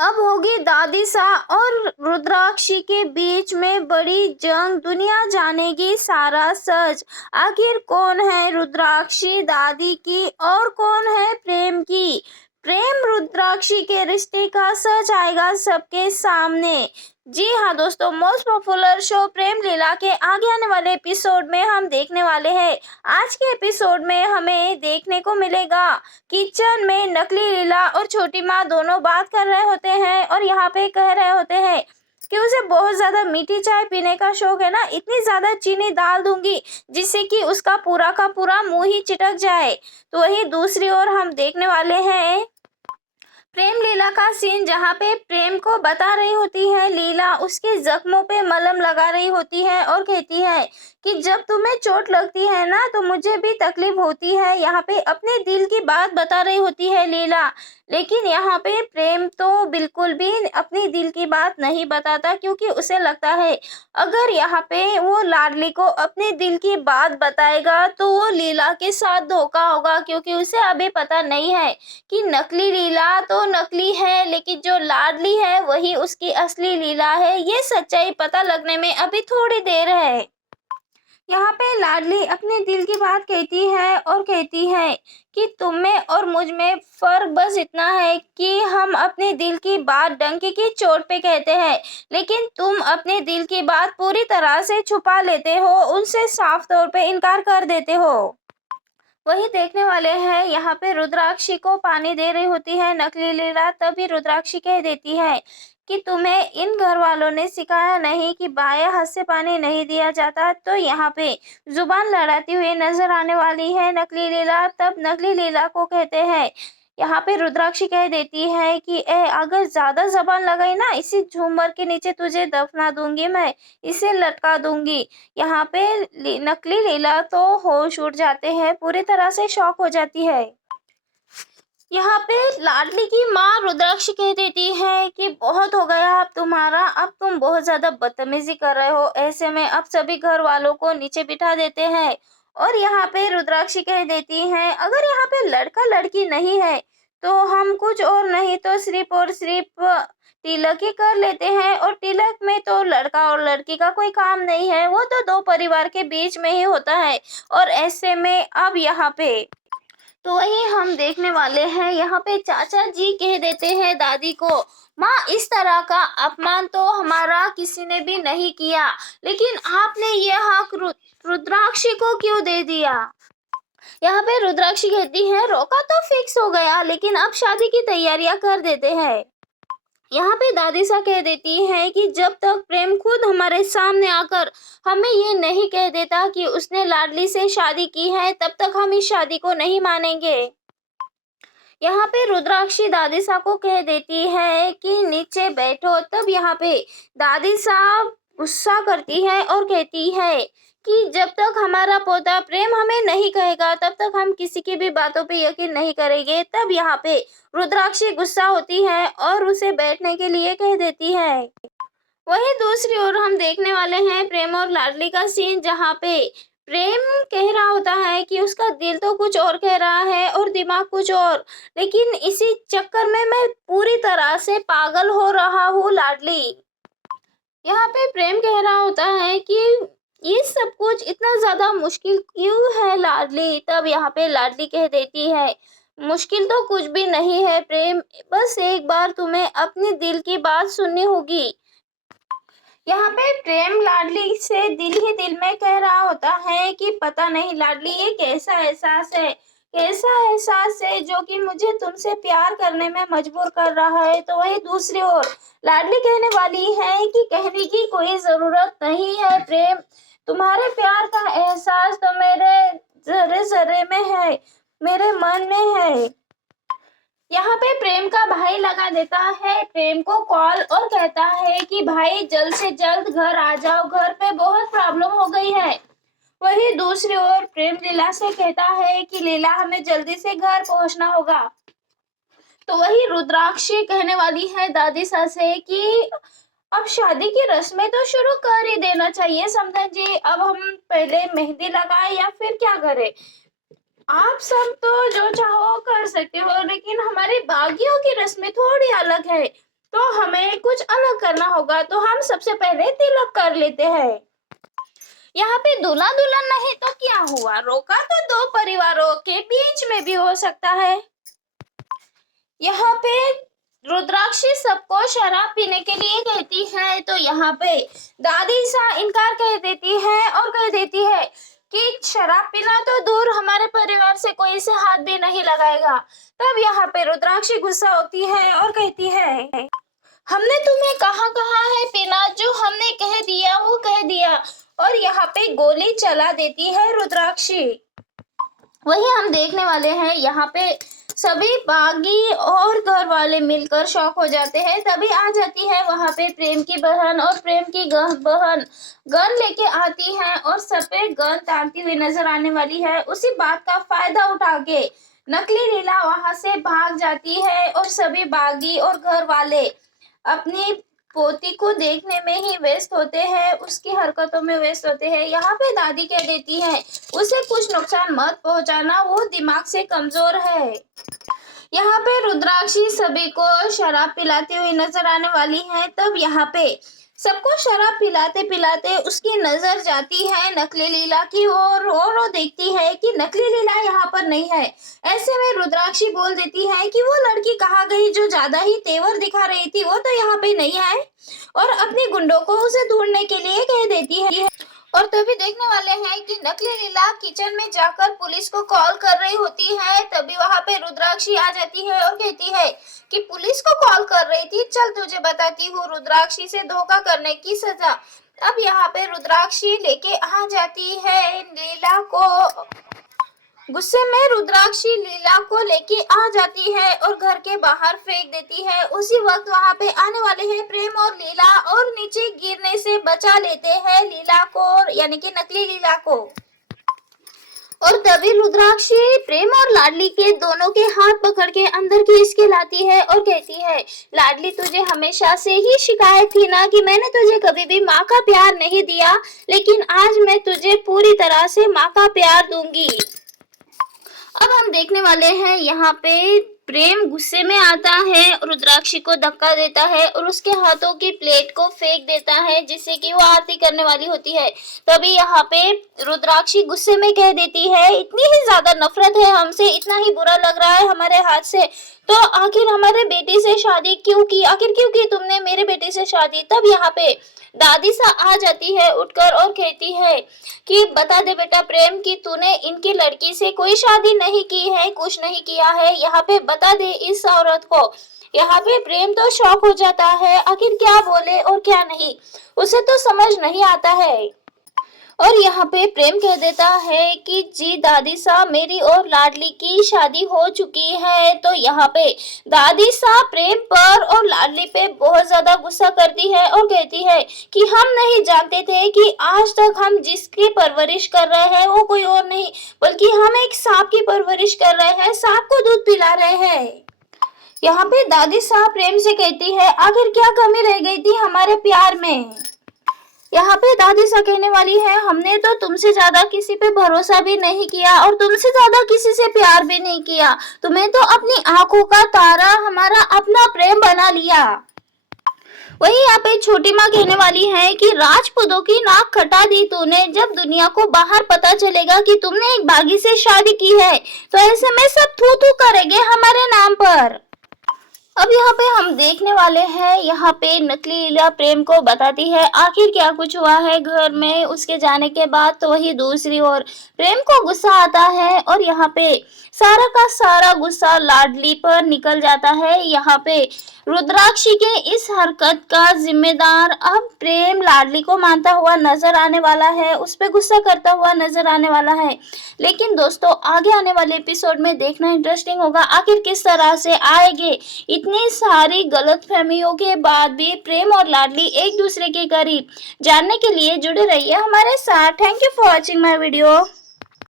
अब होगी दादीसा और रुद्राक्षी के बीच में बड़ी जंग। दुनिया जानेगी सारा सच। आखिर कौन है रुद्राक्षी दादी की और कौन है प्रेम की। प्रेम रुद्राक्षी के रिश्ते का सच आएगा सबके सामने। जी हाँ दोस्तों, मोस्ट पॉपुलर शो प्रेम लीला के आगे आने वाले एपिसोड में हम देखने वाले हैं। आज के एपिसोड में हमें देखने को मिलेगा किचन में नकली लीला और छोटी माँ दोनों बात कर रहे होते हैं और यहाँ पे कह रहे होते हैं कि उसे बहुत ज्यादा मीठी चाय पीने का शौक है ना, इतनी ज्यादा चीनी डाल दूंगी जिससे कि उसका पूरा का पूरा मुंह ही चिटक जाए। तो वही दूसरी ओर हम देखने वाले हैं प्रेम लीला का सीन, जहाँ पे प्रेम को बता रही होती है लीला, उसके जख्मों पे मलहम लगा रही होती है और कहती है कि जब तुम्हें चोट लगती है ना तो मुझे भी तकलीफ होती है। यहाँ पे अपने दिल की बात बता रही होती है लीला, लेकिन यहाँ पे प्रेम तो बिल्कुल भी अपनी दिल की बात नहीं बताता, क्योंकि उसे लगता है अगर यहाँ पे वो लाडली को अपने दिल की बात बताएगा तो वो लीला के साथ धोखा होगा, क्योंकि उसे अभी पता नहीं है कि नकली लीला तो नकली है लेकिन जो लाडली है वही उसकी असली लीला है। ये सच्चाई पता लगने में अभी थोड़ी देर है। यहाँ पे लाडली अपने दिल की बात कहती है और कहती है कि तुम में और मुझ में फर्क बस इतना है कि हम अपने दिल की बात डंके की चोट पे कहते हैं, लेकिन तुम अपने दिल की बात पूरी तरह से छुपा लेते हो, उनसे साफ तौर पे इनकार कर देते हो। वही देखने वाले हैं यहाँ पे रुद्राक्षी को पानी दे रही होती है नकली लीला, तभी रुद्राक्षी कह देती है कि तुम्हें इन घर वालों ने सिखाया नहीं कि बाएं हाथ से पानी नहीं दिया जाता। तो यहाँ पे जुबान लड़ाती हुई नजर आने वाली है नकली लीला। तब नकली लीला को कहते हैं, यहाँ पे रुद्राक्षी कह देती है कि अगर ज्यादा जबान लगाई ना, इसी झूमर के नीचे तुझे दफना दूंगी, मैं इसे लटका दूंगी। यहाँ पे नकली लीला तो होश उड़ जाते हैं, पूरी तरह से शॉक हो जाती है। यहाँ पे लाडली की माँ रुद्राक्षी कह देती है कि बहुत हो गया अब तुम्हारा, अब तुम बहुत ज्यादा बदतमीजी कर रहे हो, ऐसे में अब सभी घर वालों को नीचे बिठा देते हैं। और यहाँ पे रुद्राक्षी कह देती है अगर यहाँ पे लड़का लड़की नहीं है तो हम कुछ और नहीं तो सिर्फ और सिर्फ तिलक ही कर लेते हैं, और तिलक में तो लड़का और लड़की का कोई काम नहीं है, वो तो दो परिवार के बीच में ही होता है। और ऐसे में अब यहाँ पे तो वही हम देखने वाले हैं, यहाँ पे चाचा जी कह देते हैं दादी को, माँ इस तरह का अपमान तो हमारा किसी ने भी नहीं किया, लेकिन आपने ये हक रुद्राक्षी को क्यों दे दिया। यहाँ पे रुद्राक्षी कहती है रोका तो फिक्स हो गया, लेकिन अब शादी की तैयारियां कर देते हैं। यहाँ पे दादी सा कह देती है कि जब तक प्रेम खुद हमारे सामने आकर हमें ये नहीं कह देता कि उसने लाडली से शादी की है, तब तक हम इस शादी को नहीं मानेंगे। यहाँ पे रुद्राक्षी दादी सा को कह देती है कि नीचे बैठो। तब यहाँ पे दादी सा गुस्सा करती है और कहती है कि जब तक हमारा पोता प्रेम हमें नहीं कहेगा तब तक हम किसी की भी बातों पे यकीन नहीं करेंगे। तब यहाँ पे रुद्राक्षी गुस्सा होती है और उसे बैठने के लिए कह देती है। वहीं दूसरी ओर हम देखने वाले हैं प्रेम और लाडली का सीन, जहाँ पे प्रेम कह रहा होता है कि उसका दिल तो कुछ और कह रहा है और दिमाग कुछ और, लेकिन इसी चक्कर में मैं पूरी तरह से पागल हो रहा हूँ लाडली। यहाँ पे प्रेम कह रहा होता है कि ये सब कुछ इतना ज्यादा मुश्किल क्यों है लाडली। तब यहाँ पे लाडली कह देती है मुश्किल तो कुछ भी नहीं है प्रेम, बस एक बार तुम्हें अपने दिल की बात सुननी होगी। यहाँ पे प्रेम लाडली से दिल ही दिल में कह रहा होता है कि पता नहीं लाडली ये कैसा एहसास है, कैसा एहसास है जो कि मुझे तुमसे प्यार करने में मजबूर कर रहा है। तो वही दूसरी ओर लाडली कहने वाली है कि कहने की कोई जरूरत नहीं है प्रेम, तुम्हारे प्यार का एहसास तो मेरे जरे जरे में है, मेरे मन में है। यहाँ पे प्रेम का भाई लगा देता है प्रेम को कॉल और कहता है कि भाई जल्द से जल्द घर आ जाओ, घर पे बहुत प्रॉब्लम हो गई है। वही दूसरी ओर प्रेम लीला से कहता है कि लीला हमें जल्दी से घर पहुंचना होगा। तो वही रुद्राक्षी कहने वाली है दादी सा से कि अब शादी की रस्में तो शुरू कर ही देना चाहिए समधन जी, अब हम पहले मेहंदी लगाए या फिर क्या करें। आप सब तो जो चाहो कर सकते हो, लेकिन हमारे बागियों की रस्में थोड़ी अलग है। तो हमें कुछ अलग करना होगा। तो हम सबसे पहले तिलक कर लेते हैं। यहाँ पे दूल्हा दुल्हन नहीं तो क्या हुआ, रोका तो दो परिवारों के बीच में भी हो सकता है। यहाँ पे रुद्राक्षी सबको शराब पीने के लिए कहती है, तो यहाँ पे दादी सा इनकार कर देती है और कह देती है कि शराब पीना तो दूर, हमारे परिवार से कोई इसे हाथ भी नहीं लगाएगा। तब यहाँ पे रुद्राक्षी गुस्सा होती है और कहती है, हमने तुम्हें कहा है पीना, जो हमने कह दिया वो कह दिया। और यहाँ पे गोली चला देती है रुद्राक्षी। वही हम देखने वाले हैं। यहाँ पे सभी बागी और घर वाले मिलकर शॉक हो जाते हैं। तभी आ जाती है वहां पे प्रेम की बहन, और प्रेम की बहन गन लेके आती है और सब पे गन तानती हुई नजर आने वाली है। उसी बात का फायदा उठा के नकली लीला वहां से भाग जाती है और सभी बागी और घर वाले अपनी पोती को देखने में ही व्यस्त होते हैं, उसकी हरकतों में व्यस्त होते हैं। यहाँ पे दादी कह देती है उसे कुछ नुकसान मत पहुंचाना, वो दिमाग से कमजोर है। यहाँ पे रुद्राक्षी सभी को शराब पिलाती हुई नजर आने वाली है। तब यहाँ पे सबको शराब पिलाते पिलाते उसकी नजर जाती है नकली लीला की ओर, और वो देखती है कि नकली लीला यहाँ पर नहीं है। ऐसे में रुद्राक्षी बोल देती है कि वो लड़की कहाँ गई जो ज्यादा ही तेवर दिखा रही थी, वो तो यहाँ पे नहीं है, और अपने गुंडों को उसे ढूंढने के लिए कह देती है। और तभी देखने वाले हैं कि नकली लीला किचन में जाकर पुलिस को कॉल कर रही होती है। तभी वहां पे रुद्राक्षी आ जाती है और कहती है कि पुलिस को कॉल कर रही थी, चल तुझे बताती हूँ रुद्राक्षी से धोखा करने की सजा। अब यहाँ पे रुद्राक्षी लेके आ जाती है लीला को। गुस्से में रुद्राक्षी लीला को लेके आ जाती है और घर के बाहर फेंक देती है। उसी वक्त वहां पे आने वाले हैं प्रेम और लीला, और नीचे गिरने से बचा लेते हैं लीला को, यानी कि नकली लीला को। और तभी रुद्राक्षी प्रेम और लाडली के दोनों के हाथ पकड़ के अंदर खींच के लाती है और कहती है, लाडली तुझे हमेशा से ही शिकायत थी ना कि मैंने तुझे कभी भी माँ का प्यार नहीं दिया, लेकिन आज मैं तुझे पूरी तरह से माँ का प्यार दूंगी। अब हम देखने वाले हैं यहाँ पे प्रेम गुस्से में आता है, रुद्राक्षी को धक्का देता है और उसके हाथों की प्लेट को फेंक देता है, जिससे कि वो आरती करने वाली होती है। तभी यहाँ पे रुद्राक्षी गुस्से में कह देती है, इतनी ही ज्यादा नफरत है हमसे, इतना ही बुरा लग रहा है हमारे हाथ से, तो आखिर हमारे बेटे से शादी क्यों की, आखिर क्यों की तुमने मेरे बेटे से शादी। तब यहाँ पे दादी सा आ जाती है उठकर और कहती है कि बता दे बेटा प्रेम कि तूने इनकी लड़की से कोई शादी नहीं की है, कुछ नहीं किया है, यहाँ पे बता दे इस औरत को। यहाँ पे प्रेम तो शॉक हो जाता है, आखिर क्या बोले और क्या नहीं, उसे तो समझ नहीं आता है। और यहाँ पे प्रेम कह देता है कि जी दादी सा मेरी और लाडली की शादी हो चुकी है। तो यहाँ पे दादी सा प्रेम पर और लाडली पे बहुत ज्यादा गुस्सा करती है और कहती है कि हम नहीं जानते थे कि आज तक हम जिसकी परवरिश कर रहे हैं वो कोई और नहीं, बल्कि हम एक सांप की परवरिश कर रहे हैं, सांप को दूध पिला रहे हैं। यहाँ पे दादी साहब प्रेम से कहती है, आखिर क्या कमी रह गई थी हमारे प्यार में। यहाँ पे दादी सा कहने वाली है, हमने तो तुमसे ज्यादा किसी पे भरोसा भी नहीं किया और तुमसे ज्यादा किसी से प्यार भी नहीं किया, तुम्हें तो अपनी आंखों का तारा हमारा अपना प्रेम बना लिया। वही यहाँ पे छोटी माँ कहने वाली है कि राजपूतों की नाक कटा दी तूने, जब दुनिया को बाहर पता चलेगा कि तुमने एक बागी से शादी की है तो ऐसे में सब थू थू करेंगे हमारे नाम पर। अब यहाँ पे हम देखने वाले हैं, यहाँ पे नकली लीला प्रेम को बताती है आखिर क्या कुछ हुआ है घर में उसके जाने के बाद। तो वही दूसरी ओर प्रेम को गुस्सा आता है और यहाँ पे सारा का सारा गुस्सा लाडली पर निकल जाता है। यहाँ पे रुद्राक्षी के इस हरकत का जिम्मेदार अब प्रेम लाडली को मानता हुआ नजर आने वाला है, उस पर गुस्सा करता हुआ नजर आने वाला है। लेकिन दोस्तों आगे आने वाले एपिसोड में देखना इंटरेस्टिंग होगा, आखिर किस तरह से आएंगे। इतनी सारी गलतफहमियों के बाद भी प्रेम और लाडली एक दूसरे के करीब। जानने के लिए जुड़े रहिए हमारे साथ। Thank you for watching my video.